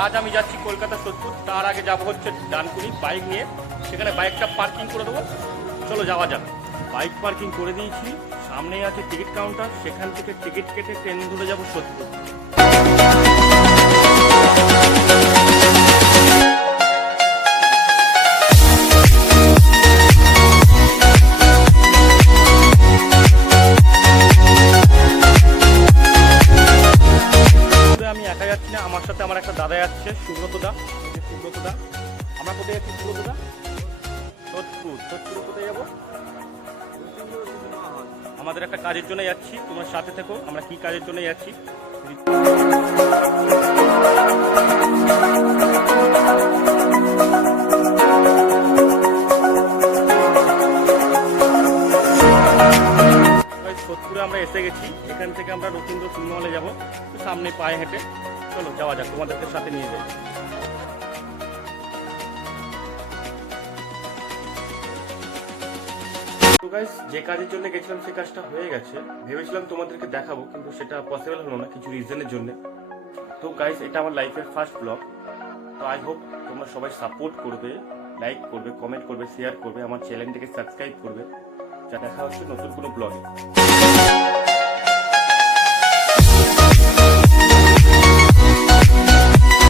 আজ আমি যাচ্ছি কলকাতা সোদপুর, তার আগে যাবো হচ্ছে ডানকুনি বাইক নিয়ে, সেখানে বাইকটা পার্কিং করে দেবো। চলো যাওয়া যাক। বাইক পার্কিং করে দিয়েছি, সামনেই আছে টিকিট কাউন্টার, সেখান থেকে টিকিট কেটে ট্রেন ধরে যাবো সোদপুর। আমি একা যাচ্ছি না, আমার সাথে আমার একটা দাদা যাচ্ছে, সুব্রত দা। সুব্রত দা, আমরা কোথায় যাচ্ছি সুব্রত দা? সোদপুর। সোদপুরে কোথায় যাবো? আমাদের একটা কাজের জন্য যাচ্ছি, তোমার সাথে থেকো। আমরা কি কাজের জন্য যাচ্ছি? সোদপুরে আমরা এসে গেছি, এখান থেকে আমরা রবীন্দ্র সিনেমা হলে যাবো, সামনে পায়ে হেঁটে। চলো যাওয়া যাক, তোমাদেরকে সাথে নিয়ে যাই। তো গাইস, যে কাজের জন্য গেছিলাম সে কাজটা হয়ে গেছে। ভেবেছিলাম তোমাদেরকে দেখাবো, কিন্তু সেটা পসিবল হলো না কিছু রিজনের জন্য। তো গাইস, এটা আমার লাইফের ফার্স্ট ব্লগ। তো আই হোপ তোমরা সবাই সাপোর্ট করবে, লাইক করবে, কমেন্ট করবে, শেয়ার করবে, আমার চ্যানেলটিকে সাবস্ক্রাইব করবে। যা দেখা হচ্ছে নতুন কোনো ব্লগে।